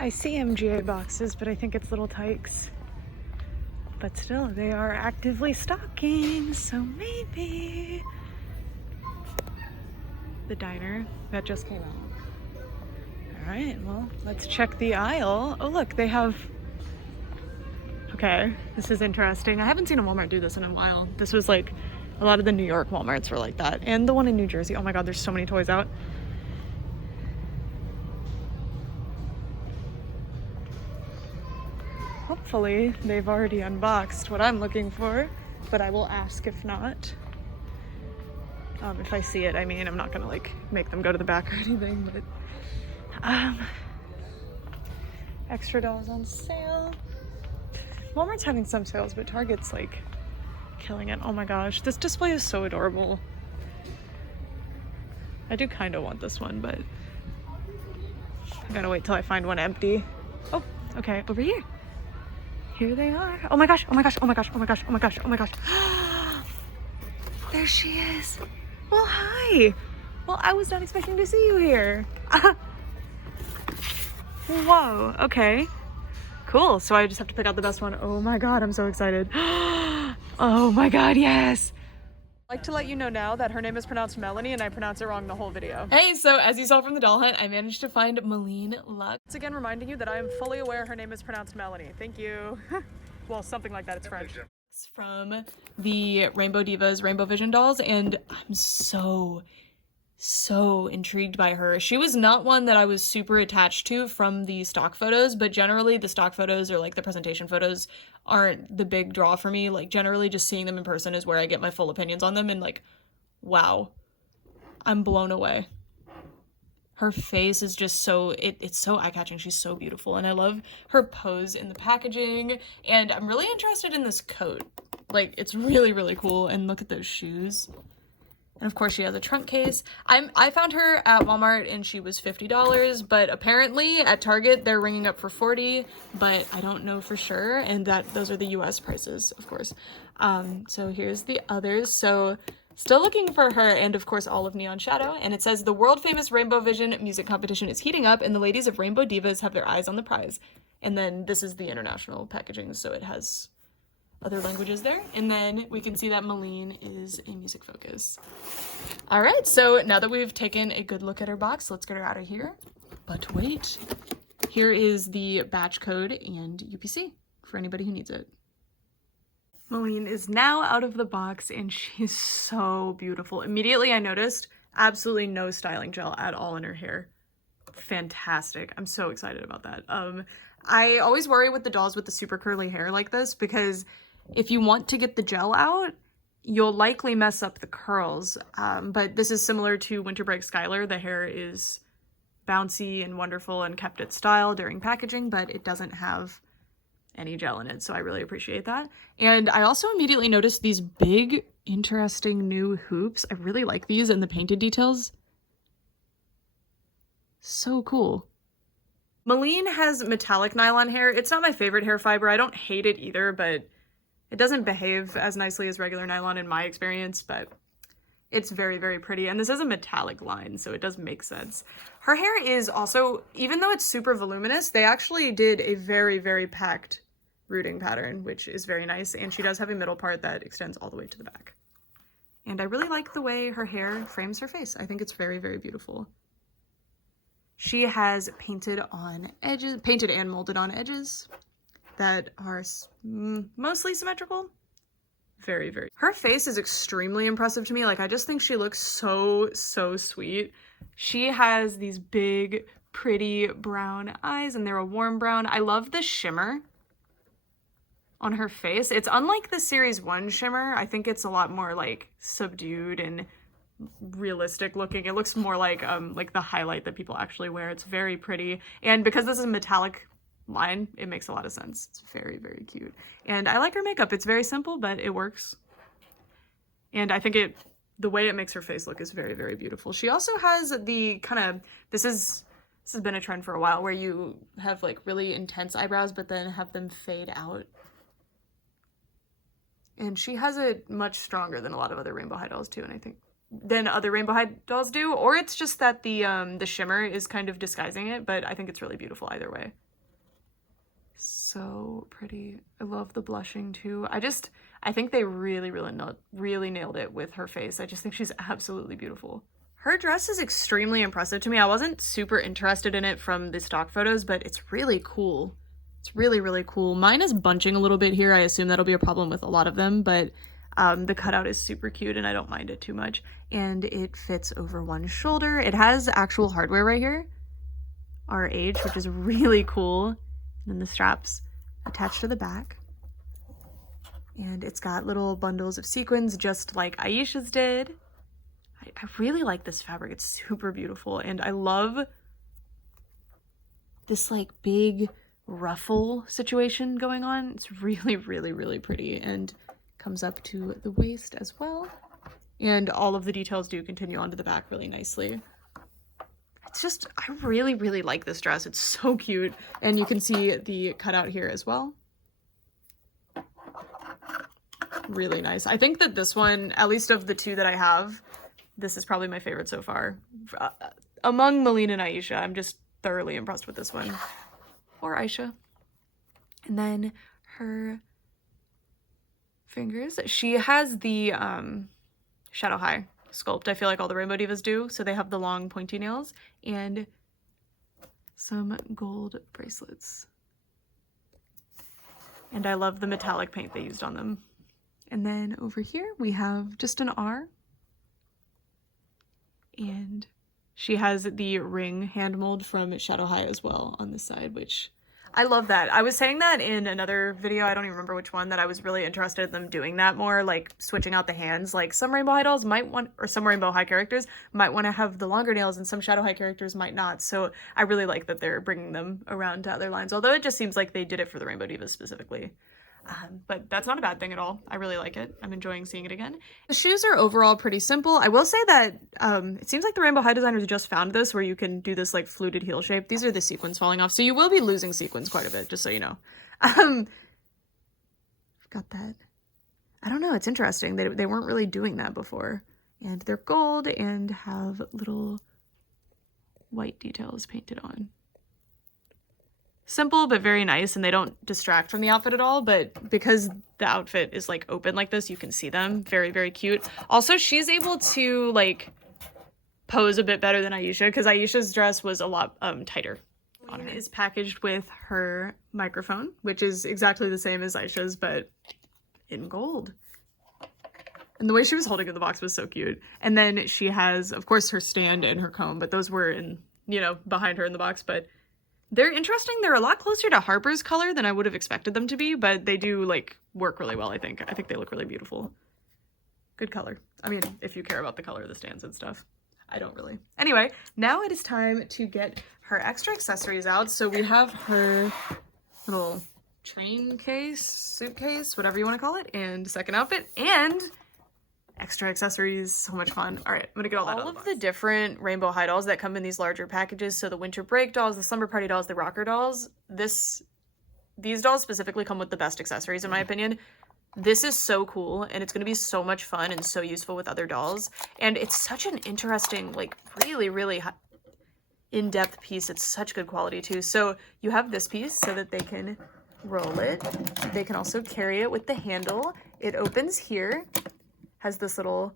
I see MGA boxes, but I think it's little tykes. But still, they are actively stocking, so maybe. The diner that just came out. All right, well, let's check the aisle. Oh, look, they have. Okay, this is interesting. I haven't seen a Walmart do this in a while. This was like, a lot of the New York Walmarts were like that. And the one in New Jersey. Oh my God, there's so many toys out. Hopefully they've already unboxed what I'm looking for, but I will ask if not. If I see it, I mean, I'm not gonna like make them go to the back or anything, but extra dolls on sale. Walmart's having some sales, but Target's like killing it. Oh my gosh, this display is so adorable. I do kind of want this one, but I gotta wait till I find one empty. Oh, okay, over here. Here they are. Oh my gosh, oh my gosh, oh my gosh, oh my gosh, oh my gosh, oh my gosh. There she is. Well, hi. Well, I was not expecting to see you here. Whoa, okay. Cool, so I just have to pick out the best one. Oh my God, I'm so excited. Oh my God, yes. I'd like to let you know now that her name is pronounced Melanie and I pronounce it wrong the whole video. Hey, so as you saw from the doll hunt, I managed to find Meline Luxe. Once again, reminding you that I am fully aware her name is pronounced Melanie. Thank you. Well, something like that, it's French. It's from the Rainbow Divas Rainbow Vision dolls, and I'm so intrigued by her. She was not one that I was super attached to from the stock photos, but generally the stock photos or like the presentation photos aren't the big draw for me. Like generally just seeing them in person is where I get my full opinions on them, and like, wow, I'm blown away. Her face is just so, it's so eye-catching. She's so beautiful, and I love her pose in the packaging, and I'm really interested in this coat. Like, it's really, really cool, and look at those shoes. And of course she has a trunk case. I found her at Walmart and she was $50, but apparently at Target they're ringing up for $40, but I don't know for sure, and that those are the US prices, of course. So here's the others. So still looking for her, and of course all of Neon Shadow, and it says the world famous Rainbow Vision music competition is heating up and the ladies of Rainbow Divas have their eyes on the prize. And then this is the international packaging, so it has other languages there, and then we can see that Meline is a music focus. All right, so now that we've taken a good look at her box, let's get her out of here. But wait, here is the batch code and UPC for anybody who needs it. Meline is now out of the box and she's so beautiful. Immediately I noticed absolutely no styling gel at all in her hair. Fantastic. I'm so excited about that. I always worry with the dolls with the super curly hair like this, because if you want to get the gel out, you'll likely mess up the curls. But this is similar to Winter Break Skylar. The hair is bouncy and wonderful and kept its style during packaging, but it doesn't have any gel in it, so I really appreciate that. And I also immediately noticed these big, interesting new hoops. I really like these and the painted details. So cool. Meline has metallic nylon hair. It's not my favorite hair fiber. I don't hate it either, but it doesn't behave as nicely as regular nylon in my experience, but it's very, very pretty. And this is a metallic line, so it does make sense. Her hair is also, even though it's super voluminous, they actually did a very, very packed rooting pattern, which is very nice. And she does have a middle part that extends all the way to the back. And I really like the way her hair frames her face. I think it's very, very beautiful. She has painted on edges, painted and molded on edges that are mostly symmetrical. Very, very. Her face is extremely impressive to me. Like, I just think she looks so, so sweet. She has these big, pretty brown eyes, and they're a warm brown. I love the shimmer on her face. It's unlike the Series 1 shimmer. I think it's a lot more, like, subdued and realistic looking. It looks more like the highlight that people actually wear. It's very pretty, and because this is a metallic line, it makes a lot of sense. It's very, very cute, and I like her makeup. It's very simple, but it works, and I think the way it makes her face look is very, very beautiful. She also has the kind of, this has been a trend for a while, where you have like really intense eyebrows but then have them fade out, and she has it much stronger than a lot of other Rainbow High dolls too, and I think than other Rainbow High dolls do, or it's just that the shimmer is kind of disguising it, but I think it's really beautiful either way. So pretty. I love the blushing too. I think they really nailed it with her face. I just think she's absolutely beautiful. Her dress is extremely impressive to me. I wasn't super interested in it from the stock photos, but it's really cool. It's really cool. Mine is bunching a little bit here. I assume that'll be a problem with a lot of them, but the cutout is super cute and I don't mind it too much. And it fits over one shoulder. It has actual hardware right here, RH, which is really cool. And then the straps attached to the back. And it's got little bundles of sequins just like Aisha's did. I really like this fabric. It's super beautiful. And I love this like big ruffle situation going on. It's really pretty and comes up to the waist as well. And all of the details do continue onto the back really nicely. It's just, I really like this dress. It's so cute. And you can see the cutout here as well. Really nice. I think that this one, at least of the two that I have, this is probably my favorite so far. Among Meline and Aisha, I'm just thoroughly impressed with this one. Or Aisha. And then her fingers. She has the shadow high sculpt. I feel like all the Rainbow Divas do. So they have the long pointy nails and some gold bracelets. And I love the metallic paint they used on them. And then over here we have just an R. And she has the ring hand mold from Shadow High as well on this side, which I love that. I was saying that in another video, I don't even remember which one, that I was really interested in them doing that more, like switching out the hands. Like some Rainbow High dolls might want, or some Rainbow High characters might want to have the longer nails and some Shadow High characters might not. So I really like that they're bringing them around to other lines, although it just seems like they did it for the Rainbow Divas specifically. But that's not a bad thing at all. I really like it. I'm enjoying seeing it again. The shoes are overall pretty simple. I will say that it seems like the Rainbow High designers just found this where you can do this like fluted heel shape. These are the sequins falling off, so you will be losing sequins quite a bit, just so you know. Got that. I don't know. It's interesting. They weren't really doing that before. And they're gold and have little white details painted on. Simple but very nice, and they don't distract from the outfit at all, but because the outfit is like open like this, you can see them. Very cute. Also, she's able to like pose a bit better than Aisha, because Aisha's dress was a lot tighter on her. Is packaged with her microphone, which is exactly the same as Aisha's, but in gold. And the way she was holding in the box was so cute. And then she has, of course, her stand and her comb, but those were in, you know, behind her in the box, but they're interesting. They're a lot closer to Harper's color than I would have expected them to be, but they do like work really well, I think. I think they look really beautiful. Good color. I mean, if you care about the color of the stands and stuff. I don't really. Anyway, now it is time to get her extra accessories out. So we have her little train case, suitcase, whatever you want to call it, and second outfit, and extra accessories. So much fun. All right, I'm gonna get all that out of the box. All of the different Rainbow High dolls that come in these larger packages, so the winter break dolls, the slumber party dolls, the rocker dolls, these dolls specifically come with the best accessories in my opinion. This is so cool, and it's gonna be so much fun and so useful with other dolls. And it's such an interesting, like really in-depth piece. It's such good quality too. So you have this piece so that they can roll it. They can also carry it with the handle. It opens here. Has this little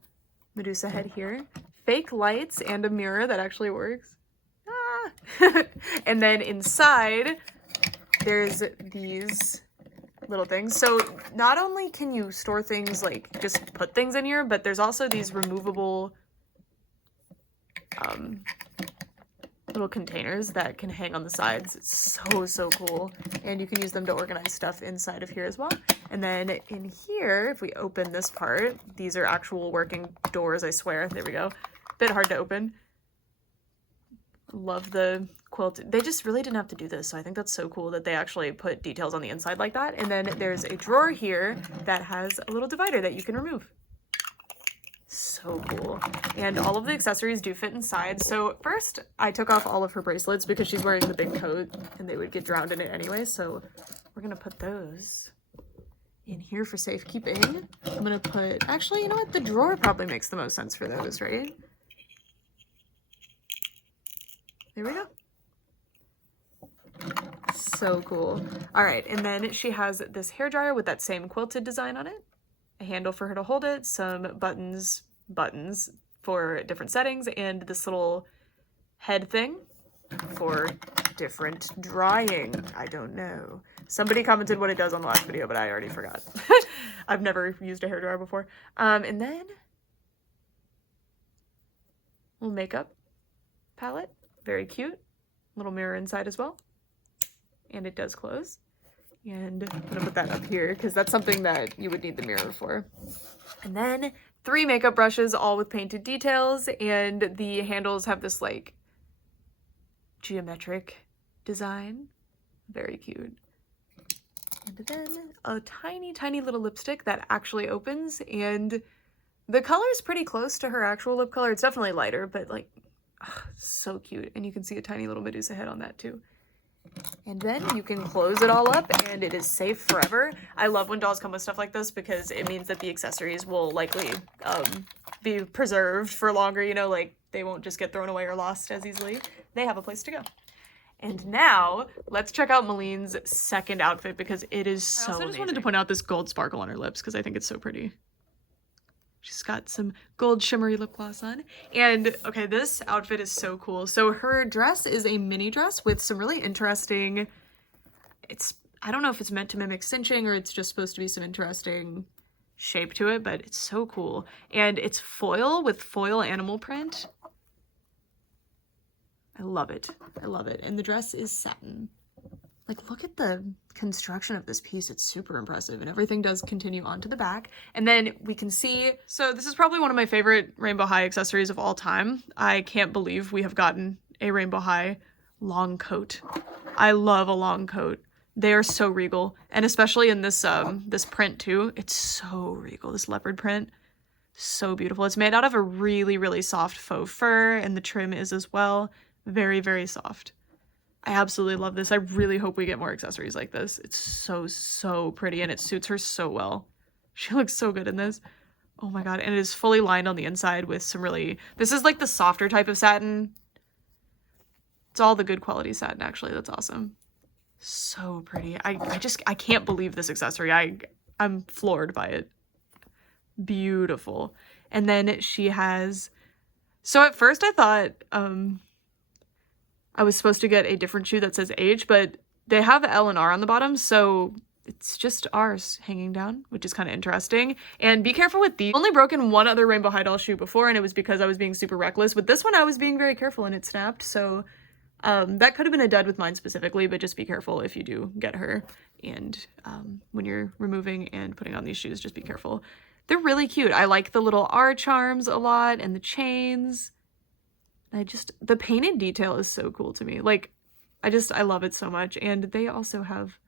Medusa head here, fake lights, and a mirror that actually works. Ah! And then inside, there's these little things. So not only can you store things, like just put things in here, but there's also these removable little containers that can hang on the sides. It's so cool. And you can use them to organize stuff inside of here as well. And then in here, if we open this part, these are actual working doors, I swear. There we go. Bit hard to open. Love the quilt. They just really didn't have to do this, so I think that's so cool that they actually put details on the inside like that. And then there's a drawer here that has a little divider that you can remove. So cool. And all of the accessories do fit inside. So first I took off all of her bracelets because she's wearing the big coat and they would get drowned in it anyway. So we're gonna put those in here for safekeeping. I'm gonna put, actually, you know what? The drawer probably makes the most sense for those, right? There we go. So cool. All right, and then she has this hairdryer with that same quilted design on it, a handle for her to hold it, some buttons for different settings, and this little head thing for different drying. I don't know. Somebody commented what it does on the last video, but I already forgot. I've never used a hairdryer before. And then little makeup palette, very cute. Little mirror inside as well. And it does close. And I'm gonna put that up here because that's something that you would need the mirror for. And then 3 makeup brushes, all with painted details, and the handles have this like geometric design. Very cute. And then a tiny little lipstick that actually opens, and the color is pretty close to her actual lip color. It's definitely lighter, but like, so cute. And you can see a tiny little Medusa head on that too. And then you can close it all up and it is safe forever. I love when dolls come with stuff like this because it means that the accessories will likely be preserved for longer, you know, like they won't just get thrown away or lost as easily. They have a place to go. And now let's check out Meline's second outfit because it is so amazing. I just wanted to point out this gold sparkle on her lips because I think it's so pretty. She's got some gold shimmery lip gloss on. And okay, this outfit is so cool. So her dress is a mini dress with some really interesting, I don't know if it's meant to mimic cinching or it's just supposed to be some interesting shape to it, but it's so cool. And it's foil with foil animal print. I love it. I love it. And the dress is satin. Like, look at the construction of this piece. It's super impressive, and everything does continue onto the back. And then we can see, so this is probably one of my favorite Rainbow High accessories of all time. I can't believe we have gotten a Rainbow High long coat. I love a long coat. They are so regal, and especially in this this print too. It's so regal, this leopard print. So beautiful. It's made out of a really soft faux fur, and the trim is as well. Very soft. I absolutely love this. I really hope we get more accessories like this. It's so pretty, and it suits her so well. She looks so good in this. Oh my god, and it is fully lined on the inside with some really, this is like the softer type of satin. It's all the good quality satin, actually. That's awesome. So pretty. I can't believe this accessory. I'm floored by it. Beautiful. And then she has, so at first I thought, I was supposed to get a different shoe that says H, but they have L and R on the bottom, so it's just R's hanging down, which is kind of interesting. And be careful with these. I've only broken one other Rainbow High doll shoe before, and it was because I was being super reckless. With this one, I was being very careful, and it snapped, so that could have been a dud with mine specifically, but just be careful if you do get her. And when you're removing and putting on these shoes, just be careful. They're really cute. I like the little R charms a lot, and the chains. The painted detail is so cool to me. Like, I love it so much. And they also have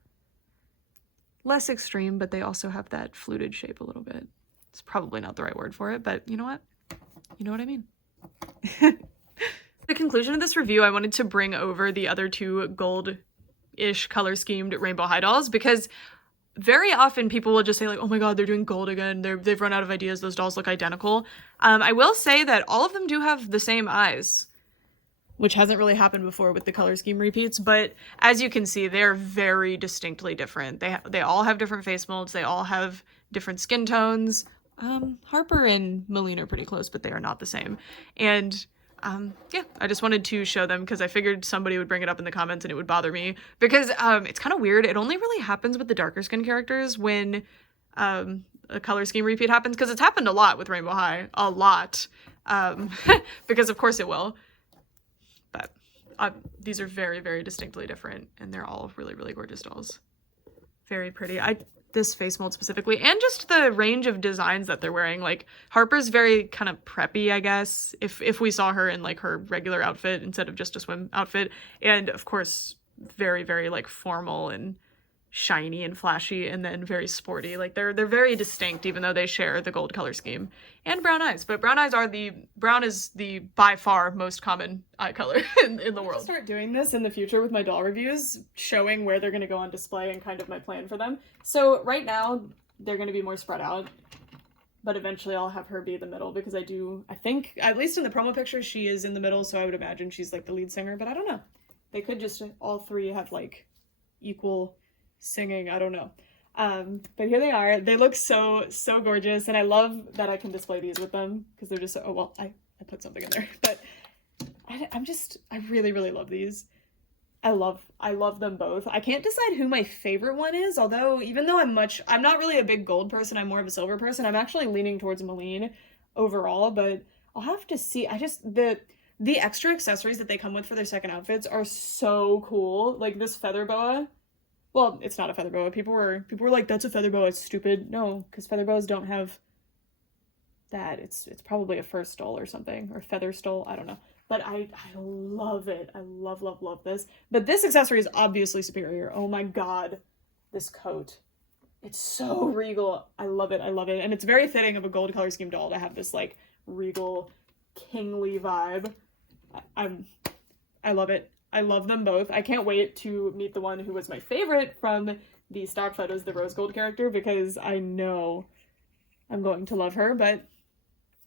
less extreme, but they also have that fluted shape a little bit. It's probably not the right word for it, but you know what? You know what I mean. The conclusion of this review, I wanted to bring over the other 2 gold-ish color schemed Rainbow High dolls because very often people will just say like, oh my god, they're doing gold again. They've run out of ideas. Those dolls look identical. I will say that all of them do have the same eyes, which hasn't really happened before with the color scheme repeats. But as you can see, they're very distinctly different. They all have different face molds. They all have different skin tones. Harper and Meline are pretty close, but they are not the same. And yeah, I just wanted to show them because I figured somebody would bring it up in the comments and it would bother me because it's kind of weird. It only really happens with the darker skin characters when a color scheme repeat happens, because it's happened a lot with Rainbow High, a lot, because of course it will. But these are very distinctly different, and they're all really gorgeous dolls. Very pretty. This face mold specifically, and just the range of designs that they're wearing. Like, Harper's very kind of preppy, I guess, if we saw her in like her regular outfit instead of just a swim outfit. And of course, very like formal and shiny and flashy, and then very sporty. Like, they're very distinct, even though they share the gold color scheme and brown eyes. But brown is the by far most common eye color in the world. I'll start doing this in the future with my doll reviews, showing where they're going to go on display and kind of my plan for them. So right now they're going to be more spread out, but eventually I'll have her be the middle, because I think, at least in the promo picture, she is in the middle, so I would imagine she's like the lead singer, but I don't know. They could just all 3 have like equal singing, I don't know. But here they are. They look so gorgeous, and I love that I can display these with them because they're just so, oh well, I put something in there, but I really love these. I love them both. I can't decide who my favorite one is, although even though I'm not really a big gold person, I'm more of a silver person. I'm actually leaning towards Meline overall, but I'll have to see. The extra accessories that they come with for their second outfits are so cool. Like this feather boa. Well, it's not a feather boa. People were like, that's a feather boa, it's stupid. No, because feather boas don't have that. It's probably a fur stole or something, or feather stole, I don't know. But I love it. I love this. But this accessory is obviously superior. Oh my god. This coat. It's so regal. I love it. And it's very fitting of a gold color scheme doll to have this like regal, kingly vibe. I love it. I love them both. I can't wait to meet the one who was my favorite from the stock photos, the rose gold character, because I know I'm going to love her. But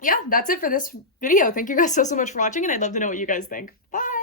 yeah, that's it for this video. Thank you guys so much for watching, and I'd love to know what you guys think. Bye!